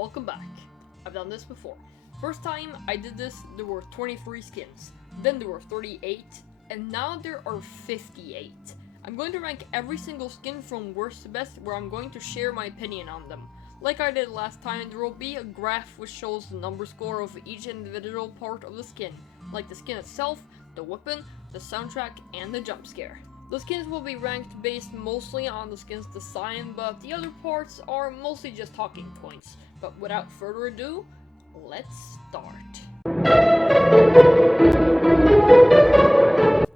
welcome back. I've done this before. First time I did this, there were 23 skins, then there were 38, and now there are 58. I'm going to rank every single skin from worst to best, where I'm going to share my opinion on them. Like I did last time, there will be a graph which shows the number score of each individual part of the skin, like the skin itself, the weapon, the soundtrack, and the jump scare. The skins will be ranked based mostly on the skin's design, but the other parts are mostly just talking points. But without further ado, let's start.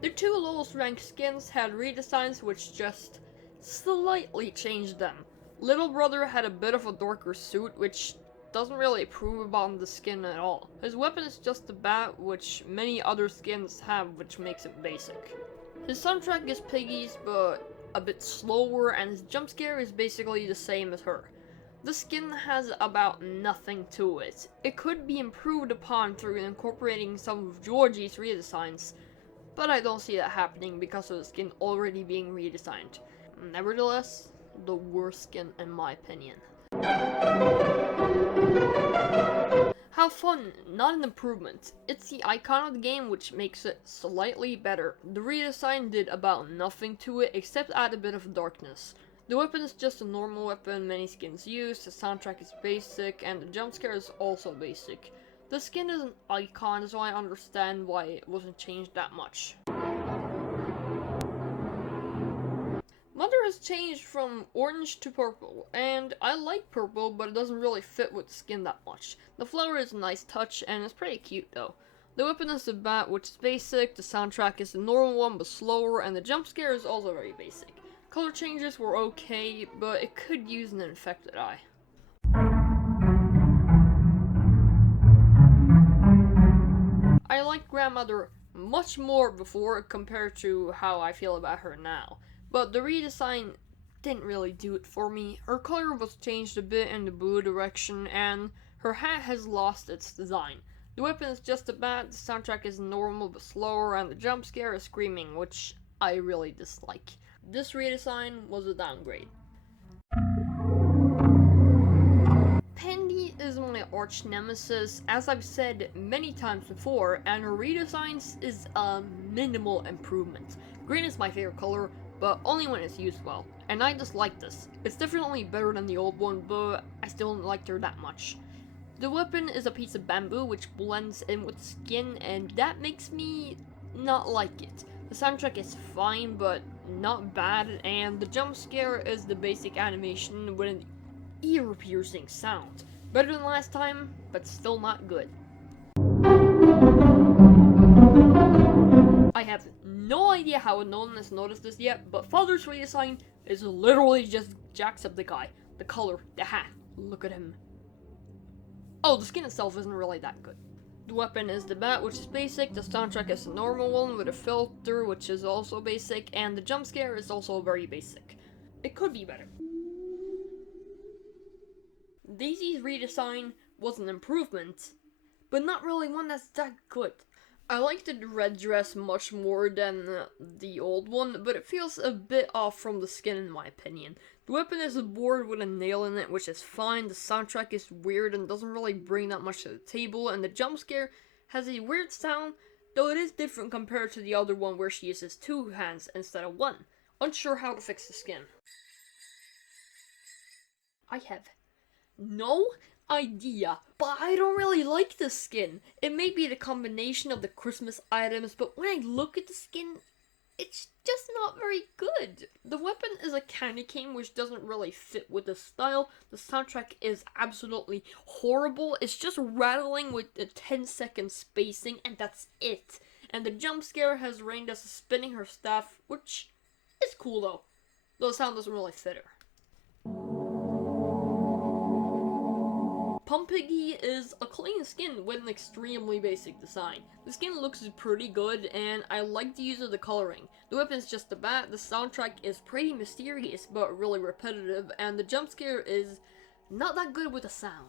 The two lowest ranked skins had redesigns which just slightly changed them. Little Brother had a bit of a darker suit, which doesn't really improve upon the skin at all. His weapon is just a bat, which many other skins have, which makes it basic. His soundtrack is Piggy's, but a bit slower, and his jump scare is basically the same as her. The skin has about nothing to it. It could be improved upon through incorporating some of Georgie's redesigns, but I don't see that happening because of the skin already being redesigned. Nevertheless, the worst skin in my opinion. Have fun, not an improvement. It's the icon of the game which makes it slightly better. The redesign did about nothing to it except add a bit of darkness. The weapon is just a normal weapon many skins use, the soundtrack is basic, and the jump scare is also basic. The skin is an icon, so I understand why it wasn't changed that much. Mother has changed from orange to purple, and I like purple, but it doesn't really fit with the skin that much. The flower is a nice touch, and it's pretty cute though. The weapon is the bat, which is basic, the soundtrack is the normal one but slower, and the jump scare is also very basic. Color changes were okay, but it could use an infected eye. I liked Grandmother much more before compared to how I feel about her now. But the redesign didn't really do it for me. Her color was changed a bit in the blue direction, and her hat has lost its design. The weapon is just a bat, the soundtrack is normal but slower, and the jump scare is screaming, which I really dislike. This redesign was a downgrade. Pandy is my arch nemesis, as I've said many times before, and her redesigns is a minimal improvement. Green is my favorite color, but only when it's used well, and I just like this. It's definitely better than the old one, but I still don't like her that much. The weapon is a piece of bamboo which blends in with the skin, and that makes me not like it. The soundtrack is fine, but not bad, and the jump scare is the basic animation with an ear-piercing sound. Better than last time, but still not good. I have no idea how no one has noticed this yet, but Father's redesign is literally just jacks up the guy. The color, the hat, look at him. Oh, the skin itself isn't really that good. The weapon is the bat, which is basic, the soundtrack is a normal one with a filter, which is also basic, and the jump scare is also very basic. It could be better. Daisy's redesign was an improvement, but not really one that's that good. I like the red dress much more than the old one, but it feels a bit off from the skin in my opinion. The weapon is a board with a nail in it, which is fine. The soundtrack is weird and doesn't really bring that much to the table, and the jump scare has a weird sound, though it is different compared to the other one where she uses two hands instead of one. Unsure how to fix the skin. I have no idea, but I don't really like the skin. It may be the combination of the Christmas items, but when I look at the skin, it's just not very good. The weapon is a candy cane, which doesn't really fit with the style. The soundtrack is absolutely horrible. It's just rattling with a 10-second spacing, and that's it. And the jump scare has Reindessa spinning her staff, which is cool though. Though the sound doesn't really fit her. Pumpiggy is a clean skin with an extremely basic design. The skin looks pretty good, and I like the use of the coloring. The weapon is just a bat, the soundtrack is pretty mysterious but really repetitive, and the jump scare is not that good with the sound.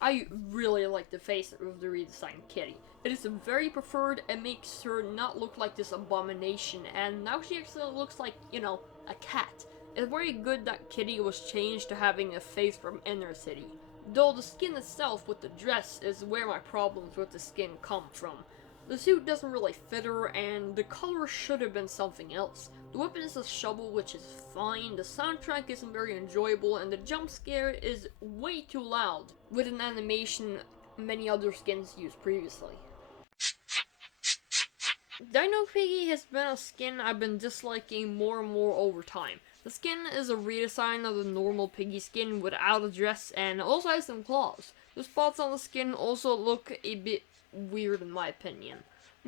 I really like the face of the redesigned kitty. It is very preferred and makes her not look like this abomination, and now she actually looks like, you know, a cat. It's very good that Kitty was changed to having a face from Inner City. Though the skin itself with the dress is where my problems with the skin come from. The suit doesn't really fit her, and the color should have been something else. The weapon is a shovel, which is fine, the soundtrack isn't very enjoyable, and the jump scare is way too loud, with an animation many other skins used previously. Dinopiggy has been a skin I've been disliking more and more over time. The skin is a redesign of the normal Piggy skin without a dress and also has some claws. The spots on the skin also look a bit weird in my opinion.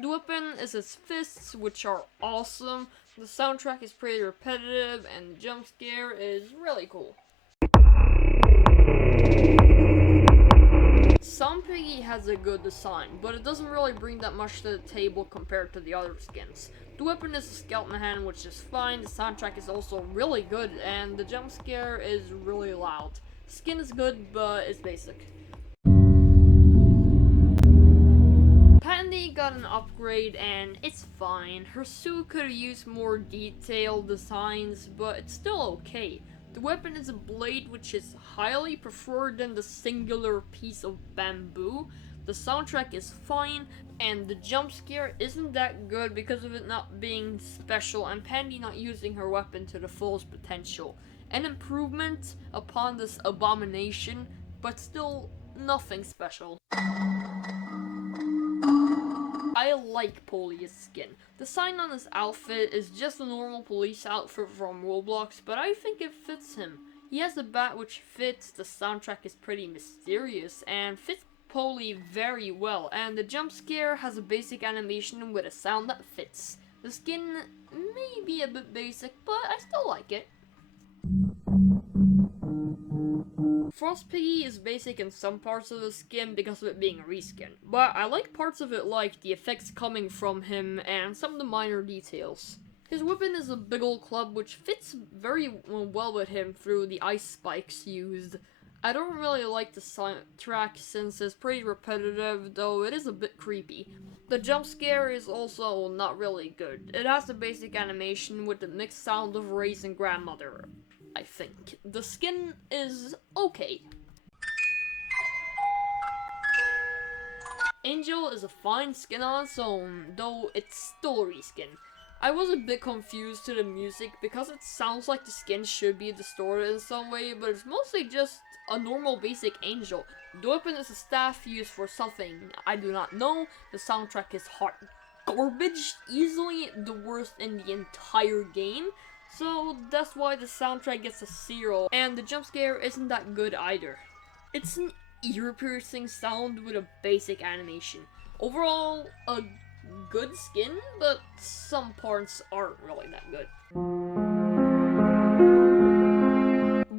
The weapon is its fists, which are awesome, the soundtrack is pretty repetitive, and the jump scare is really cool. Zompiggy has a good design, but it doesn't really bring that much to the table compared to the other skins. The weapon is a skeleton hand, which is fine, the soundtrack is also really good, and the jump scare is really loud. Skin is good, but it's basic. Pandy got an upgrade and it's fine. Her suit could have used more detailed designs, but it's still okay. The weapon is a blade, which is highly preferred than the singular piece of bamboo. The soundtrack is fine, and the jump scare isn't that good because of it not being special and Pandy not using her weapon to the fullest potential. An improvement upon this abomination, but still nothing special. I like Polly's skin. The sign on his outfit is just a normal police outfit from Roblox, but I think it fits him. He has a bat which fits, the soundtrack is pretty mysterious, and fits Polly very well, and the jump scare has a basic animation with a sound that fits. The skin may be a bit basic, but I still like it. Frostpiggy is basic in some parts of the skin because of it being a reskin, but I like parts of it like the effects coming from him and some of the minor details. His weapon is a big ol' club which fits very well with him through the ice spikes used. I don't really like the soundtrack since it's pretty repetitive, though it is a bit creepy. The jump scare is also not really good. It has the basic animation with the mixed sound of Raze and grandmother, I think. The skin is okay. Angel is a fine skin on its own, though it's still a reskin. I was a bit confused to the music because it sounds like the skin should be distorted in some way, but it's mostly just a normal basic angel. The weapon is a staff used for something I do not know. The soundtrack is hot garbage, easily the worst in the entire game. So that's why the soundtrack gets a 0, and the jump scare isn't that good either. It's an ear-piercing sound with a basic animation. Overall, a good skin, but some parts aren't really that good.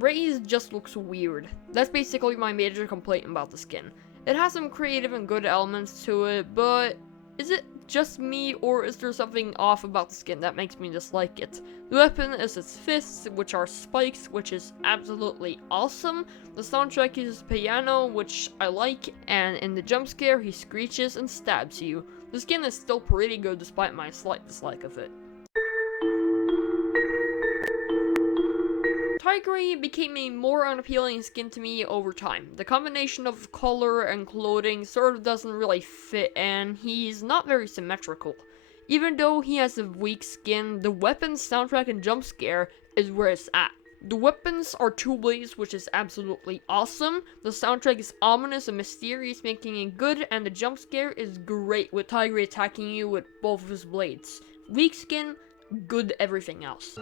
Raze just looks weird. That's basically my major complaint about the skin. It has some creative and good elements to it, but is it just me, or is there something off about the skin that makes me dislike it? The weapon is its fists, which are spikes, which is absolutely awesome. The soundtrack uses piano, which I like, and in the jump scare, he screeches and stabs you. The skin is still pretty good despite my slight dislike of it. Tigry became a more unappealing skin to me over time. The combination of color and clothing sort of doesn't really fit, and he's not very symmetrical. Even though he has a weak skin, the weapons, soundtrack, and jump scare is where it's at. The weapons are two blades, which is absolutely awesome. The soundtrack is ominous and mysterious, making it good, and the jump scare is great with Tigry attacking you with both of his blades. Weak skin, good everything else.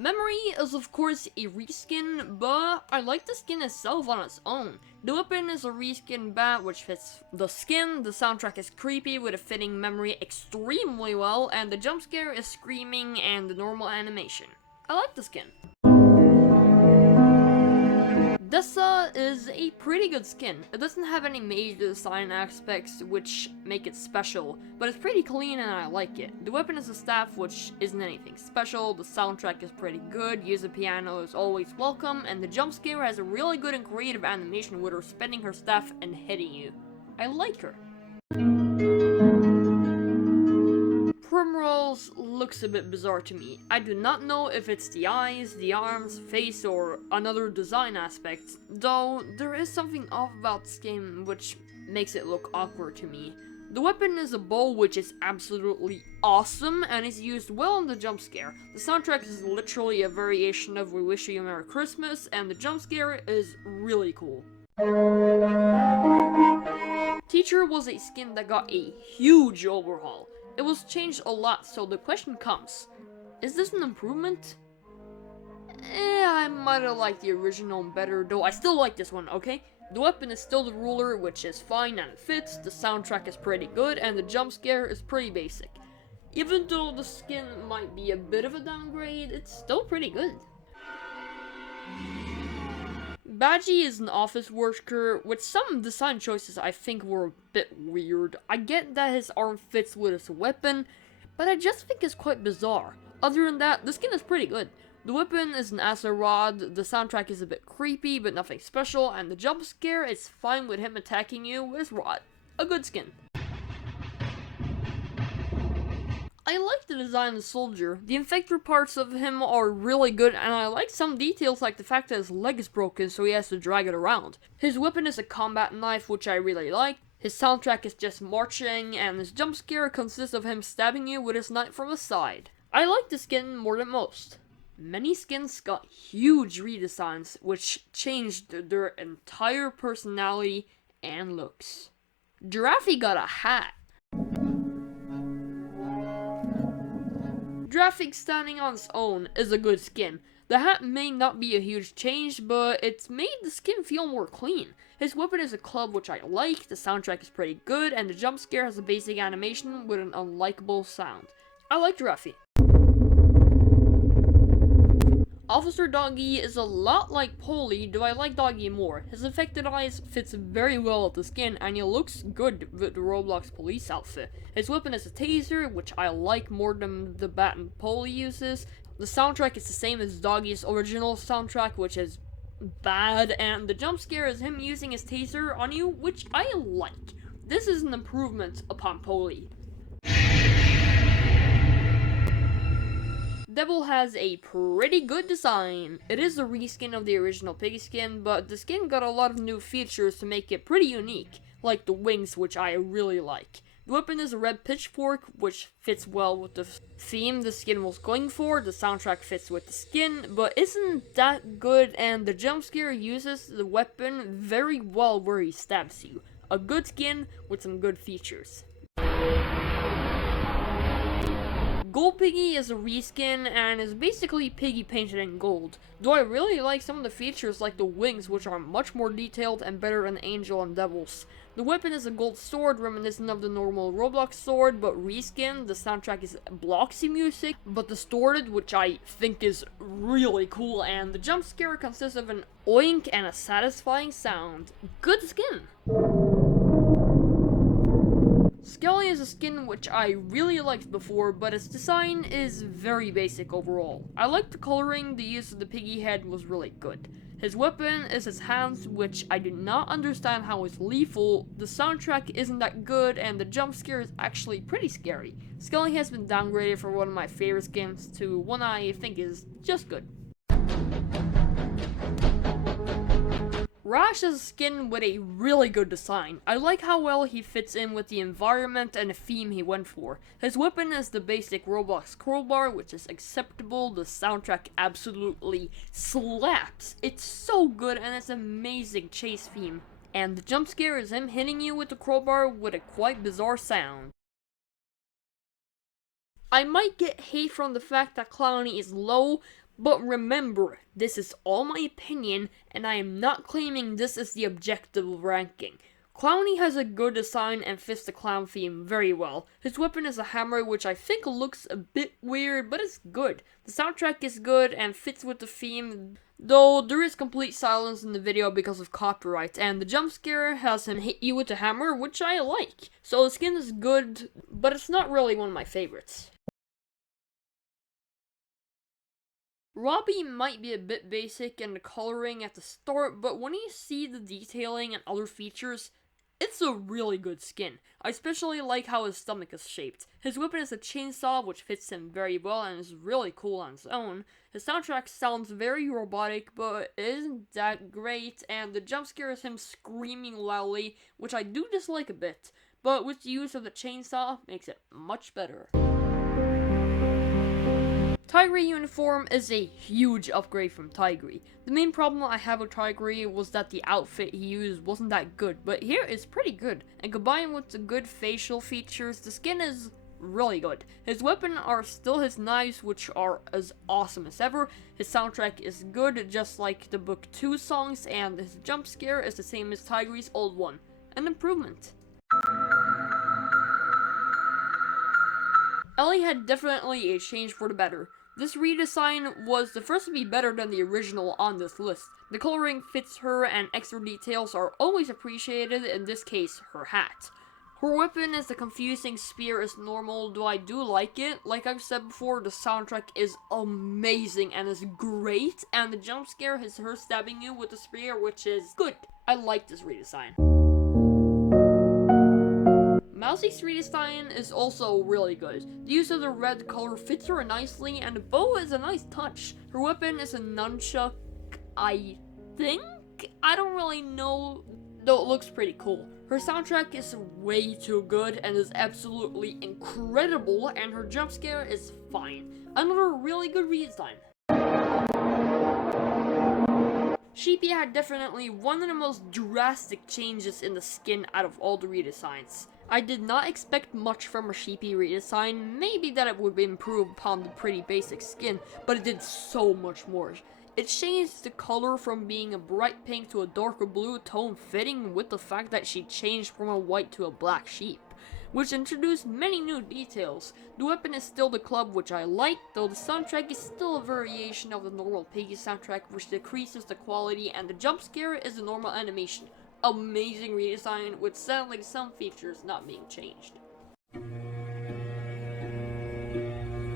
Memory is of course a reskin, but I like the skin itself on its own. The weapon is a reskin bat which fits the skin, the soundtrack is creepy with a fitting memory extremely well, and the jump scare is screaming and the normal animation. I like the skin. Reindessa is a pretty good skin. It doesn't have any major design aspects which make it special, but it's pretty clean and I like it. The weapon is a staff which isn't anything special, the soundtrack is pretty good, use of piano is always welcome, and the jump scare has a really good and creative animation with her spinning her staff and hitting you. I like her. Primrose looks a bit bizarre to me. I do not know if it's the eyes, the arms, face, or another design aspect, though there is something off about the skin which makes it look awkward to me. The weapon is a bow, which is absolutely awesome and is used well in the jump scare. The soundtrack is literally a variation of We Wish You a Merry Christmas, and the jump scare is really cool. Teacher was a skin that got a huge overhaul. It was changed a lot, so the question comes, is this an improvement? I might have liked the original better, though I still like this one, okay? The weapon is still the ruler, which is fine and fits, the soundtrack is pretty good, and the jump scare is pretty basic. Even though the skin might be a bit of a downgrade, it's still pretty good. Badgy is an office worker, with some design choices I think were a bit weird. I get that his arm fits with his weapon, but I just think it's quite bizarre. Other than that, the skin is pretty good. The weapon is an acid rod, the soundtrack is a bit creepy but nothing special, and the jump scare is fine with him attacking you with his rod. A good skin. I like the design of the soldier. The infector parts of him are really good, and I like some details like the fact that his leg is broken so he has to drag it around. His weapon is a combat knife, which I really like. His soundtrack is just marching, and his jump scare consists of him stabbing you with his knife from the side. I like the skin more than most. Many skins got huge redesigns, which changed their entire personality and looks. Giraffy got a hat. Giraffy standing on its own is a good skin. The hat may not be a huge change, but it's made the skin feel more clean. His weapon is a club, which I like, the soundtrack is pretty good, and the jump scare has a basic animation with an unlikable sound. I like Giraffy. Officer Doggy is a lot like Kolie, though I like Doggy more. His affected eyes fits very well with the skin, and he looks good with the Roblox police outfit. His weapon is a taser, which I like more than the bat and Kolie uses. The soundtrack is the same as Doggy's original soundtrack, which is bad, and the jump scare is him using his taser on you, which I like. This is an improvement upon Kolie. Devil has a pretty good design. It is a reskin of the original Piggy skin, but the skin got a lot of new features to make it pretty unique, like the wings, which I really like. The weapon is a red pitchfork, which fits well with the theme the skin was going for. The soundtrack fits with the skin, but isn't that good, and the jump scare uses the weapon very well where he stabs you. A good skin with some good features. Piggy is a reskin and is basically Piggy painted in gold, though I really like some of the features like the wings, which are much more detailed and better than Angel and Devil's. The weapon is a gold sword reminiscent of the normal Roblox sword, but reskin. The soundtrack is bloxy music, but distorted, which I think is really cool, and the jump scare consists of an oink and a satisfying sound. Good skin! Skelly is a skin which I really liked before, but its design is very basic overall. I like the coloring, the use of the piggy head was really good. His weapon is his hands, which I do not understand how it's lethal, the soundtrack isn't that good, and the jump scare is actually pretty scary. Skelly has been downgraded from one of my favorite skins to one I think is just good. Rash is a skin with a really good design. I like how well he fits in with the environment and the theme he went for. His weapon is the basic Roblox crowbar, which is acceptable. The soundtrack absolutely slaps. It's so good and it's an amazing chase theme. And the jump scare is him hitting you with the crowbar with a quite bizarre sound. I might get hate from the fact that Clowny is low, but remember, this is all my opinion, and I am not claiming this is the objective ranking. Clowny has a good design and fits the clown theme very well. His weapon is a hammer, which I think looks a bit weird, but it's good. The soundtrack is good and fits with the theme, though there is complete silence in the video because of copyright, and the jump scare has him hit you with the hammer, which I like. So the skin is good, but it's not really one of my favorites. Robbie might be a bit basic in the coloring at the start, but when you see the detailing and other features, It's a really good skin. I especially like how his stomach is shaped. His weapon is a chainsaw, which fits him very well and is really cool on its own. His soundtrack sounds very robotic, but it isn't that great, and the jump scare is him screaming loudly, which I do dislike a bit, but with the use of the chainsaw, makes it much better. Tigry uniform is a huge upgrade from Tigry. The main problem I have with Tigry was that the outfit he used wasn't that good, but here it's pretty good, and combined with the good facial features, the skin is really good. His weapon are still his knives, which are as awesome as ever. His soundtrack is good, just like the Book 2 songs, and his jump scare is the same as Tigry's old one. An improvement. Ellie had definitely a change for the better. This redesign was the first to be better than the original on this list. The coloring fits her and extra details are always appreciated, in this case, her hat. Her weapon is a confusing spear as normal, though I do like it. Like I've said before, the soundtrack is amazing and is great, and the jump scare is her stabbing you with the spear, which is good. I like this redesign. Mousy's redesign is also really good. The use of the red color fits her nicely, and the bow is a nice touch. Her weapon is a nunchuck, I think? I don't really know, though it looks pretty cool. Her soundtrack is way too good and is absolutely incredible, and her jump scare is fine. Another really good redesign. Sheepy had definitely one of the most drastic changes in the skin out of all the redesigns. I did not expect much from a Sheepy redesign, maybe that it would improve upon the pretty basic skin, but it did so much more. It changed the color from being a bright pink to a darker blue tone, fitting with the fact that she changed from a white to a black sheep, which introduced many new details. The weapon is still the club, which I like, though the soundtrack is still a variation of the normal Piggy soundtrack, which decreases the quality, and the jump scare is a normal animation. Amazing redesign, with sadly some features not being changed.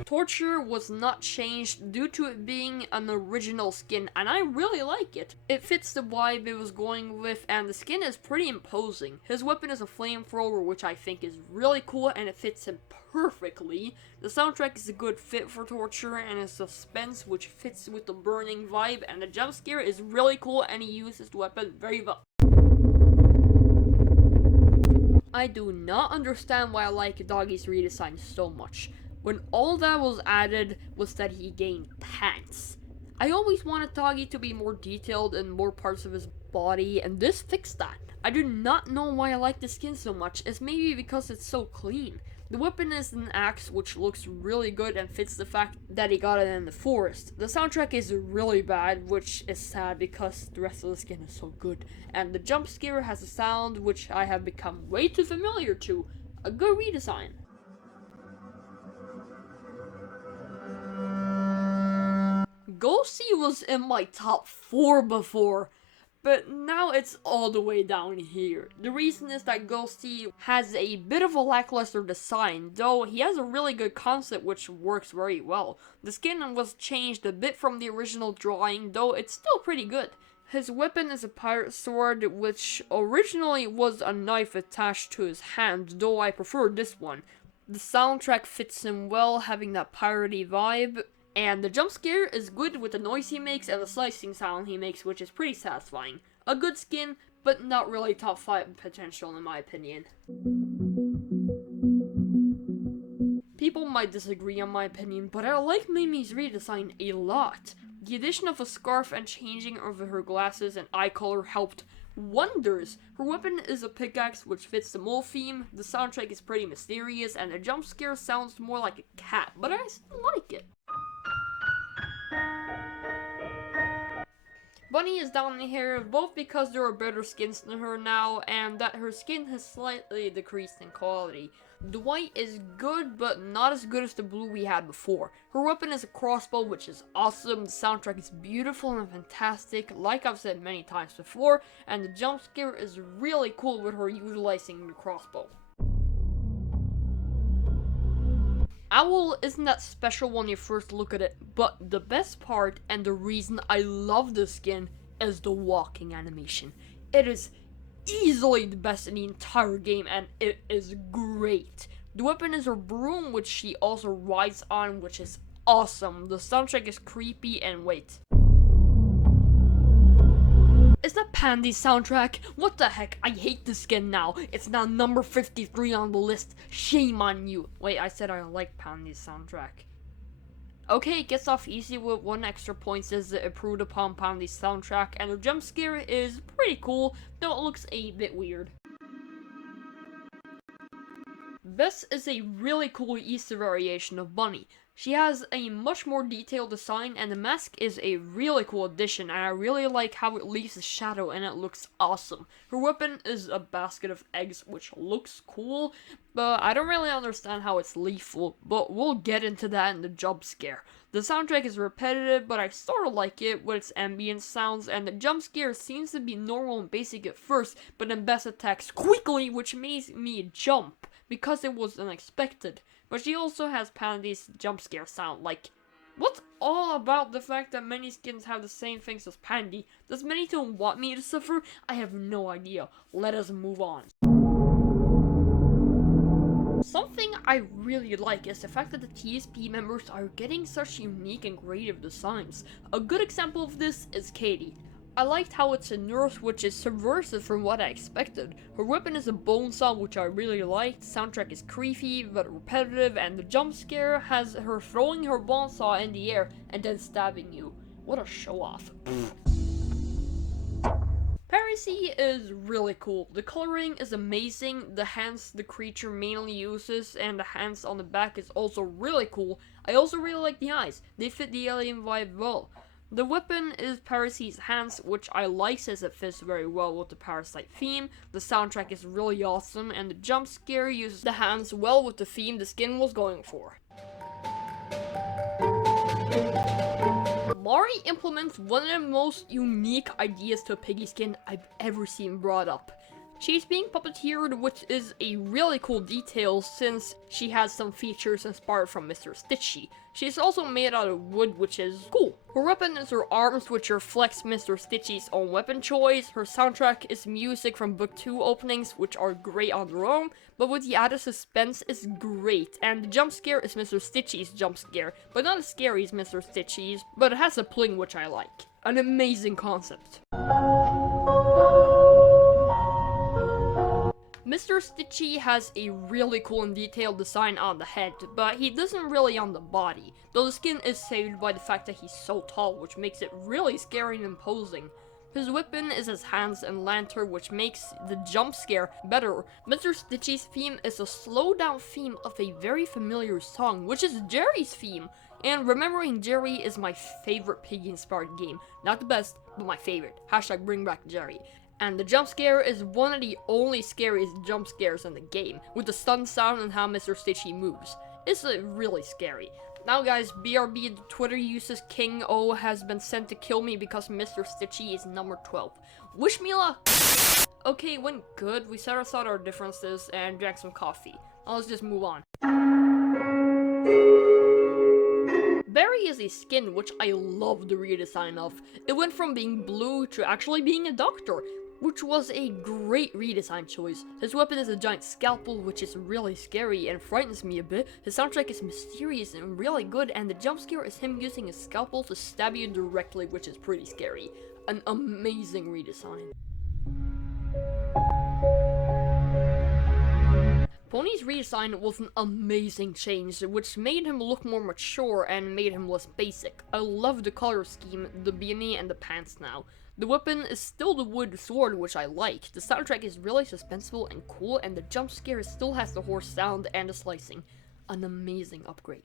Torture was not changed due to it being an original skin, and I really like it. It fits the vibe it was going with, and the skin is pretty imposing. His weapon is a flamethrower, which I think is really cool, and it fits him perfectly. The soundtrack is a good fit for Torture, and his suspense, which fits with the burning vibe, and the jump scare is really cool, and he uses the weapon very well. I do not understand why I like Doggy's redesign so much, when all that was added was that he gained pants. I always wanted Doggy to be more detailed in more parts of his body, and this fixed that. I do not know why I like the skin so much, it's maybe because it's so clean. The weapon is an axe, which looks really good and fits the fact that he got it in the forest. The soundtrack is really bad, which is sad because the rest of the skin is so good. And the jump scare has a sound which I have become way too familiar to. A good redesign. Ghosty was in my top 4 before, but now it's all the way down here. The reason is that Ghosty has a bit of a lackluster design, though he has a really good concept which works very well. The skin was changed a bit from the original drawing, though it's still pretty good. His weapon is a pirate sword, which originally was a knife attached to his hand, though I prefer this one. The soundtrack fits him well, having that piratey vibe. And the jump scare is good with the noise he makes and the slicing sound he makes, which is pretty satisfying. A good skin, but not really top 5 potential in my opinion. People might disagree on my opinion, but I like Mimi's redesign a lot. The addition of a scarf and changing of her glasses and eye color helped wonders. Her weapon is a pickaxe, which fits the mole theme. The soundtrack is pretty mysterious, and the jump scare sounds more like a cat, but I still like it. Bunny is down here, both because there are better skins than her now, and that her skin has slightly decreased in quality. The white is good, but not as good as the blue we had before. Her weapon is a crossbow, which is awesome. The soundtrack is beautiful and fantastic, like I've said many times before, and the jump scare is really cool with her utilizing the crossbow. Owell isn't that special when you first look at it, but the best part, and the reason I love this skin, is the walking animation. It is easily the best in the entire game, and it is great. The weapon is her broom, which she also rides on, which is awesome. The soundtrack is creepy, and wait. Is that Pandy's soundtrack? What the heck? I hate this skin now. It's now number 53 on the list. Shame on you. Wait, I said I like Pandy's soundtrack. Okay, it gets off easy with 1 extra point, says it improved upon Pandy's soundtrack, and the jump scare is pretty cool, though it looks a bit weird. Bess is a really cool Easter variation of Bunny. She has a much more detailed design, and the mask is a really cool addition, and I really like how it leaves a shadow and it looks awesome. Her weapon is a basket of eggs, which looks cool, but I don't really understand how it's lethal, but we'll get into that in the jump scare. The soundtrack is repetitive, but I sorta like it with its ambient sounds, and the jump scare seems to be normal and basic at first, but then Bess attacks quickly, which makes me jump, because it was unexpected. But she also has Pandy's jump scare sound, like, what's all about the fact that many skins have the same things as Pandy? Does many don't want me to suffer? I have no idea. Let us move on. Something I really like is the fact that the TSP members are getting such unique and creative designs. A good example of this is Katie. I liked how it's a nurse, which is subversive from what I expected. Her weapon is a bone saw, which I really liked. The soundtrack is creepy but repetitive, and the jump scare has her throwing her bone saw in the air and then stabbing you. What a show off. Parasee is really cool. The coloring is amazing, the hands the creature mainly uses and the hands on the back is also really cool. I also really like the eyes. They fit the alien vibe well. The weapon is Parasee's hands, which I like since it fits very well with the Parasite theme. The soundtrack is really awesome, and the jump scare uses the hands well with the theme the skin was going for. Mari implements one of the most unique ideas to a Piggy skin I've ever seen brought up. She's being puppeteered, which is a really cool detail since she has some features inspired from Mr. Stitchy. She's also made out of wood, which is cool. Her weapon is her arms, which reflects Mr. Stitchy's own weapon choice. Her soundtrack is music from Book 2 openings, which are great on their own, but with the added suspense is great. And the jump scare is Mr. Stitchy's jump scare, but not as scary as Mr. Stitchy's, but it has a pling which I like. An amazing concept. Mr. Stitchy has a really cool and detailed design on the head, but he doesn't really on the body, though the skin is saved by the fact that he's so tall, which makes it really scary and imposing. His weapon is his hands and lantern, which makes the jump scare better. Mr. Stitchy's theme is a slowed down theme of a very familiar song, which is Jerry's theme. And remembering Jerry is my favorite Piggy-inspired game. Not the best, but my favorite. Hashtag bring back Jerry. And the jump scare is one of the only scariest jump scares in the game, with the stun sound and how Mr. Stitchy moves. It's really scary. Now guys, BRB, the Twitter uses King O has been sent to kill me because Mr. Stitchy is number 12. Wish me luck! Okay, it went good. We set aside our differences and drank some coffee. Now let's just move on. Beary is a skin which I love the redesign of. It went from being blue to actually being a doctor, which was a great redesign choice. His weapon is a giant scalpel, which is really scary and frightens me a bit. His soundtrack is mysterious and really good, and the jump scare is him using his scalpel to stab you directly, which is pretty scary. An amazing redesign. Pony's redesign was an amazing change, which made him look more mature and made him less basic. I love the color scheme, the beanie, and the pants now. The weapon is still the wood sword, which I like. The soundtrack is really suspenseful and cool, and the jump scare still has the horse sound and the slicing. An amazing upgrade.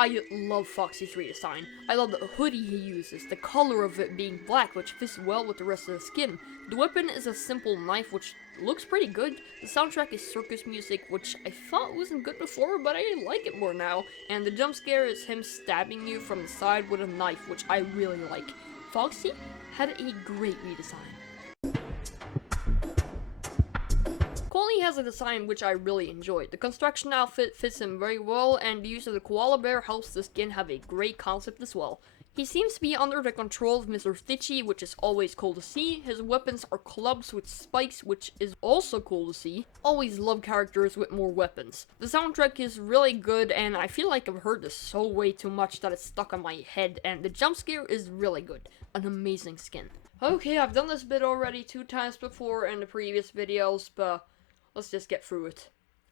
I love Foxy's redesign. I love the hoodie he uses, the color of it being black, which fits well with the rest of the skin. The weapon is a simple knife, which looks pretty good. The soundtrack is circus music, which I thought wasn't good before, but I like it more now. And the jump scare is him stabbing you from the side with a knife, which I really like. Foxy had a great redesign. Kolie has a design which I really enjoyed. The construction outfit fits him very well, and the use of the koala bear helps the skin have a great concept as well. He seems to be under the control of Mr. Stitchy, which is always cool to see. His weapons are clubs with spikes, which is also cool to see. Always love characters with more weapons. The soundtrack is really good, and I feel like I've heard this so way too much that it's stuck on my head, and the jump scare is really good. An amazing skin. Okay, I've done this bit already 2 times before in the previous videos, but let's just get through it.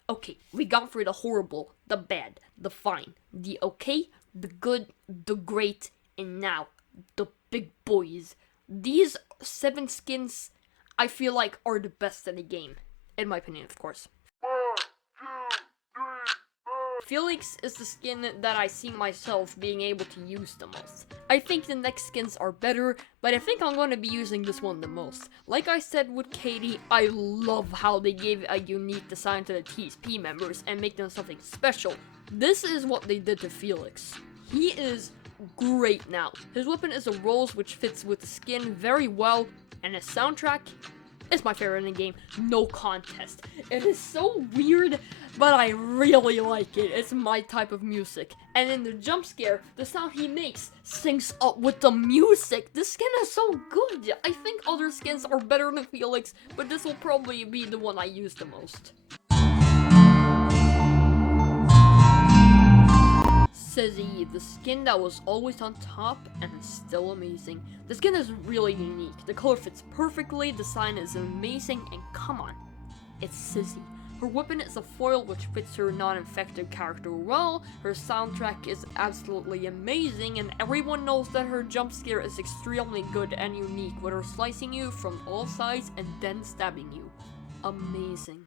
Okay, we gone through the horrible, the bad, the fine, the okay, the good, the great, and now, the big boys. These 7 skins, I feel like, are the best in the game. In my opinion, of course. Felix is the skin that I see myself being able to use the most. I think the next skins are better, but I think I'm going to be using this one the most. Like I said with Katie, I love how they gave a unique design to the TSP members and make them something special. This is what they did to Felix. He is great now. His weapon is a rose which fits with the skin very well, and his soundtrack is my favorite in the game, no contest. It is so weird, but I really like it. It's my type of music. And in the jump scare, the sound he makes syncs up with the music. This skin is so good. I think other skins are better than Felix, but this will probably be the one I use the most. Zizzy, the skin that was always on top and is still amazing. The skin is really unique, the color fits perfectly, the design is amazing, and come on, it's Zizzy. Her weapon is a foil which fits her non-infected character well, her soundtrack is absolutely amazing, and everyone knows that her jump scare is extremely good and unique, with her slicing you from all sides and then stabbing you. Amazing.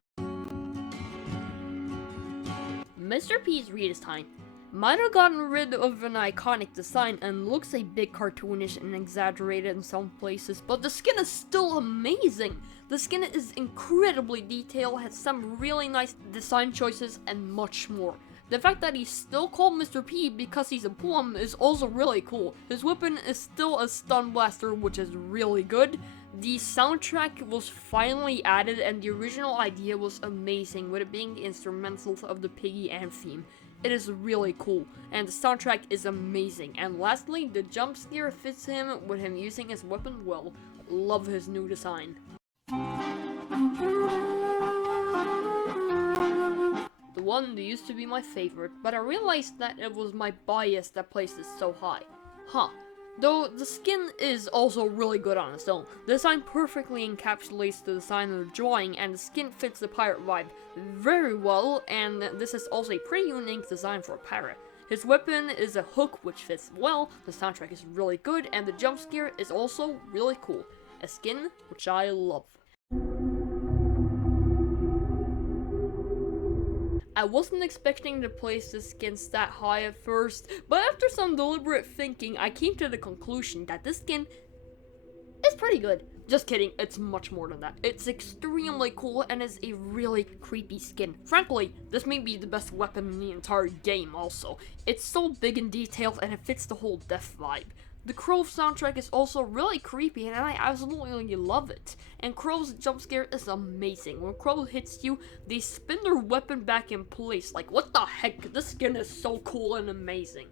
Mr. P's redesign might have gotten rid of an iconic design and looks a bit cartoonish and exaggerated in some places, but the skin is still amazing. The skin is incredibly detailed, has some really nice design choices, and much more. The fact that he's still called Mr. P because he's a plum is also really cool. His weapon is still a stun blaster, which is really good. The soundtrack was finally added, and the original idea was amazing, with it being the instrumentals of the Piggy and theme. It is really cool, and the soundtrack is amazing. And lastly, the jump scare fits him with him using his weapon well. Love his new design. The one that used to be my favorite, but I realized that it was my bias that placed it so high. Though the skin is also really good on its own. The design perfectly encapsulates the design of the drawing, and the skin fits the pirate vibe very well, and this is also a pretty unique design for a pirate. His weapon is a hook which fits well, the soundtrack is really good, and the jump scare is also really cool. A skin which I love. I wasn't expecting to place the skins that high at first, but after some deliberate thinking, I came to the conclusion that this skin is pretty good. Just kidding, it's much more than that. It's extremely cool and is a really creepy skin. Frankly, this may be the best weapon in the entire game also. It's so big and detailed and it fits the whole death vibe. The Crove soundtrack is also really creepy and I absolutely love it. And Crove's jump scare is amazing. When Crove hits you, they spin their weapon back in place. Like, what the heck? This skin is so cool and amazing.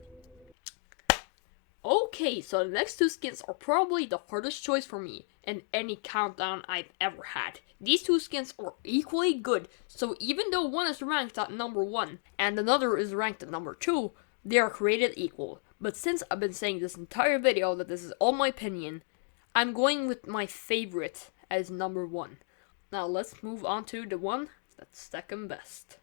Okay, so the next 2 skins are probably the hardest choice for me in any countdown I've ever had. These 2 skins are equally good, so even though one is ranked at number 1 and another is ranked at number 2, they are created equal. But since I've been saying this entire video that this is all my opinion, I'm going with my favorite as number 1. Now let's move on to the one that's second best.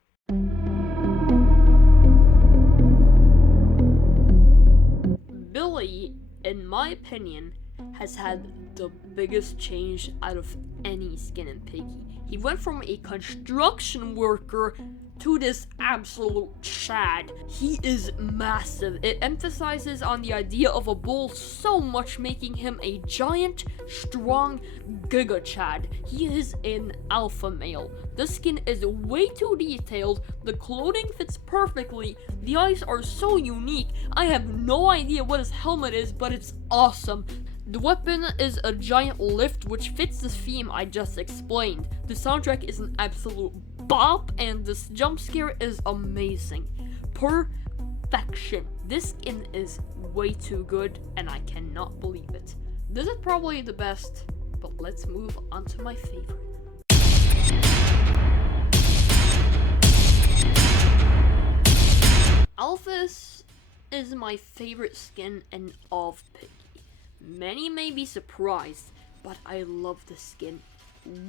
Billy, in my opinion, has had the biggest change out of any skin in Piggy. He went from a construction worker to this absolute Chad. He is massive. It emphasizes on the idea of a bull so much, making him a giant, strong Giga Chad. He is an alpha male. The skin is way too detailed, the clothing fits perfectly, the eyes are so unique, I have no idea what his helmet is, but it's awesome. The weapon is a giant lift which fits the theme I just explained. The soundtrack is an absolute bop and this jump scare is amazing. Perfection. This skin is way too good and I cannot believe it. This is probably the best, but let's move on to my favorite. Alfis is my favorite skin in all of Piggy. Many may be surprised, but I love this skin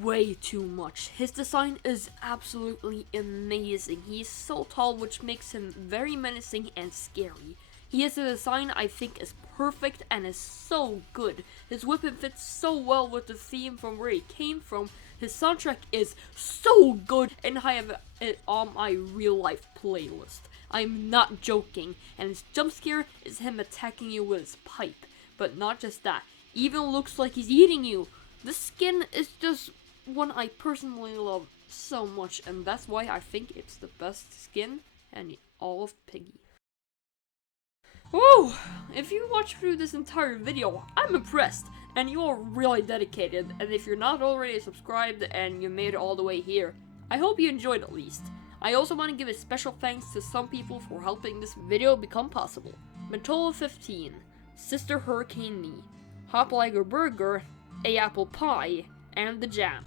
way too much. His design is absolutely amazing. He is so tall, which makes him very menacing and scary. He has a design I think is perfect and is so good. His weapon fits so well with the theme from where he came from. His soundtrack is so good and I have it on my real life playlist. I'm not joking, and his jump scare is him attacking you with his pipe. But not just that, even looks like he's eating you. This skin is just one I personally love so much, and that's why I think it's the best skin in all of Piggy. Woo! If you watched through this entire video, I'm impressed, and you are really dedicated, and if you're not already subscribed and you made it all the way here, I hope you enjoyed at least. I also want to give a special thanks to some people for helping this video become possible. Mentola15, Sister Hurricane Me, Hop Like a Burger, A Apple Pie, and The Jam.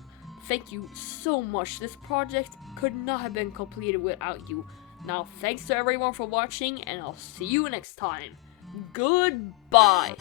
Thank you so much. This project could not have been completed without you. Now, thanks to everyone for watching, and I'll see you next time. Goodbye!